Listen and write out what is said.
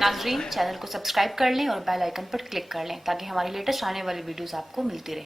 नाज़रीन, चैनल को सब्सक्राइब कर लें और बेल आइकन पर क्लिक कर लें ताकि हमारी लेटेस्ट आने वाली वीडियोस आपको मिलती रहे।